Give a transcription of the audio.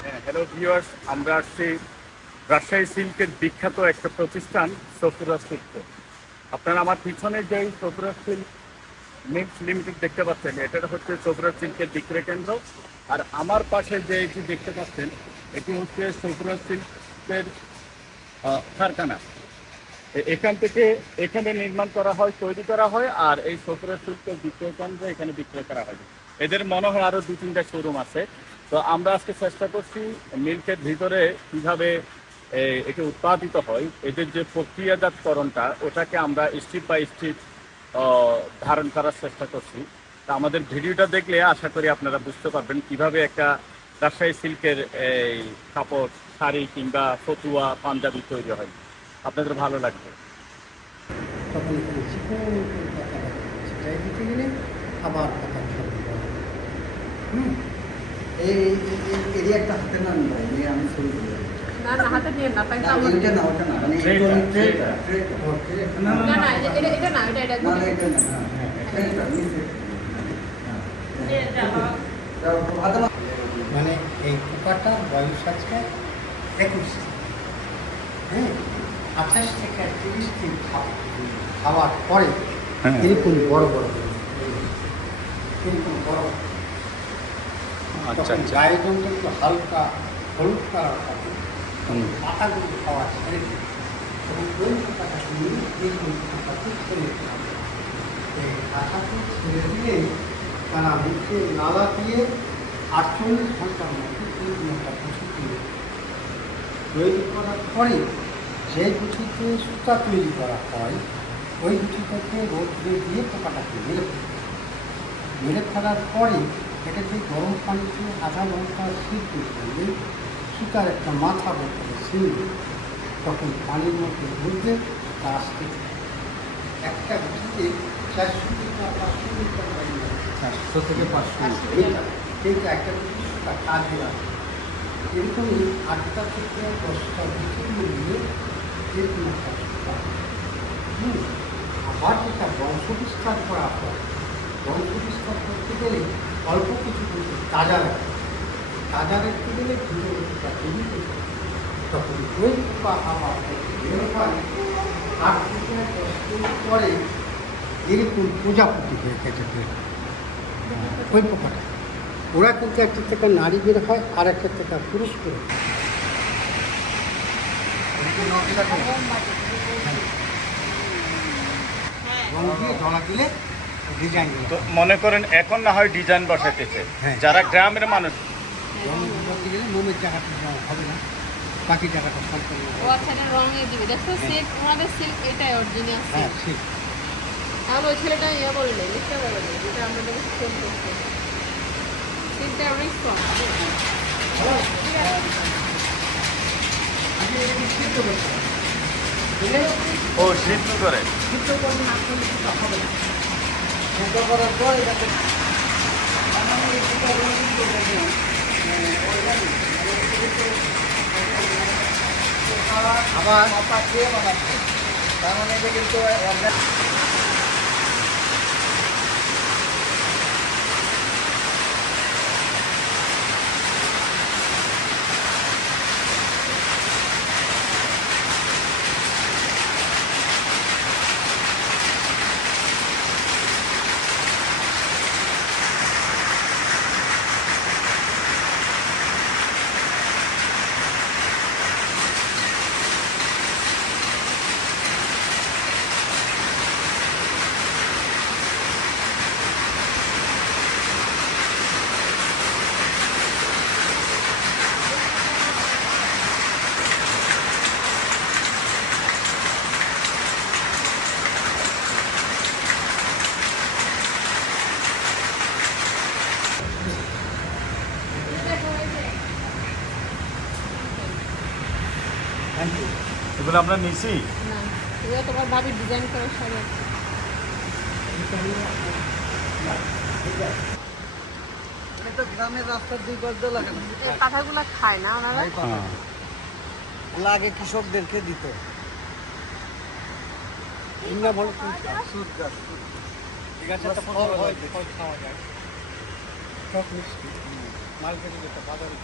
Hello viewers আমরা আসছি রাজশাহী সিল্কের বিখ্যাত একটা প্রতিষ্ঠান, সফুরা শিল্প আপনারা আমার পিছনে যে সফুরা সিল্ক মিক্স লিমিটেড দেখতে পাচ্ছেন, এটা হচ্ছে সফুরা সিল্কের বিক্রয় কেন্দ্র। আর আমার পাশে যে এটি দেখতে পাচ্ছেন, এটি হচ্ছে সফুরা সিল্কের কারখানা। এখান থেকে এখানে নির্মাণ করা হয়, তৈরি করা হয়, আর এই সফুরা সিল্কের বিক্রয় কেন্দ্র এখানে বিক্রয় করা হয়। এদের মনে হয় আরও দু তিনটা শোরুম আছে। তো আমরা আজকে চেষ্টা করছি মিল্কের ভিতরে কীভাবে এটি উৎপাদিত হয়। এদের যে প্রক্রিয়াজাতকরণটা, ওটাকে আমরা স্ট্রিপ বাই স্ট্রিপ ধারণ করার চেষ্টা করছি। তা আমাদের ভিডিওটা দেখলে আশা করি আপনারা বুঝতে পারবেন কীভাবে একটা রাজশাহী সিল্কের, এই, কাপড়, শাড়ি কিংবা ফতুয়া, পাঞ্জাবি তৈরি হয়। আপনাদের ভালো লাগবে। আবার এই এই হাতে না নিয়ে আমি না না হাতে নিয়ে না পাইতে না, ওটা না মানে। না না এটা এটা- এটা না এটা এটা না না এটা না হ্যাঁ, মানে এই কুকারটা বয়স আজকে একুশ। হ্যাঁ আঠাশ থেকে তিরিশ দিন খাওয়া- খাওয়ার পরে হ্যাঁ। এরকম বড় বড় এরকম বড়। আচ্ছা আচ্ছা। গায়ে জমটা একটু হালকা হলুদ কালার থাকে। পাতাগুলো খাওয়া ছেড়ে দিই তখন ওই পাতাটাকে নিয়ে এরকম পাতাকে ছেড়ে দিতে হবে। এই পাতাকে ছেড়ে দিলে তারা মুখে নালা দিয়ে আটচল্লিশ ঘণ্টার মধ্যে তিন ঘণ্টা কুচি তৈরি তৈরি করার পরে যে কুচিতে সুতা তৈরি করা হয় ওই কুচিটাকে রোদ্রে দিয়ে পোকাটাকে মেরে হবে। মেরে ফেলার পরে এটাকে গরম পানিতে আধা ঘণ্টা সিদ্ধ করলে সুতার একটা মাথা বের করে তখন পানির মধ্যে ঘুরবে তা আসতে একটা ঘুরতে চারশো লিটার পাঁচশো লিটার পানি চারশো থেকে পাঁচশো কিন্তু একটা ঘুরতে সুতা কাজে লাগে। এরকমই আটটা থেকে দশটা ভিতর মিলিয়ে এরকম একটা সুতা হুম আবার যেটা বংশ বিস্তার করা হয় বংশ বিস্তার করতে গেলে অল্প কিছু কিন্তু তাজা রাখতে তাজা রাখতে গেলে ভিতরে তখন ওই বের হয় আট থেকে দশ দিন পরে এরকম প্রজাপতি হয়ে গেছে ওই পোকাটা। ওরা কিন্তু একটা থেকে নারী বের হয় আর একটা থেকে পুরুষ বের হয়। দিয়ে জলা দিলে ডিজাইন তো মনে করেন এখন না হয় ডিজাইন বসাইতেছে। হ্যাঁ। যারা গ্রামের মানুষ মোমের জায়গাটা হবে না। বাকি জায়গাটা সম্পূর্ণ ও আচ্ছা এটা রঙে দিবে দেখো সিল্ক ওনাদের সিল্ক এটাই অরিজিনাল হ্যাঁ সিল্ক ঠিক তাহলে ওই ছেলেটা ইয়ে লিখতে যেটা আমাদের সিল্কটা অনেক ও সিদ্ধ করে। সিদ্ধ করলে হবে না। সিদ্ধ করার পর এটাকে আবার তার মানে এটা কিন্তু Thank you. এগুলো আমরা নিছি। না এগুলো তোমার ভাবি ডিজাইন করা শাড়ি এটা গ্রামের রাস্তার দুই গজ দিয়ে লাগানো এই পাতাগুলো খায় না ওনারা? হ্যাঁ। লাগে কৃষকদেরকে দিত। ইন্না বলো সুদ গাছ। ঠিক আছে খাওয়া যায়। সব মিষ্টি। মার্কেটে যেতে বাজারে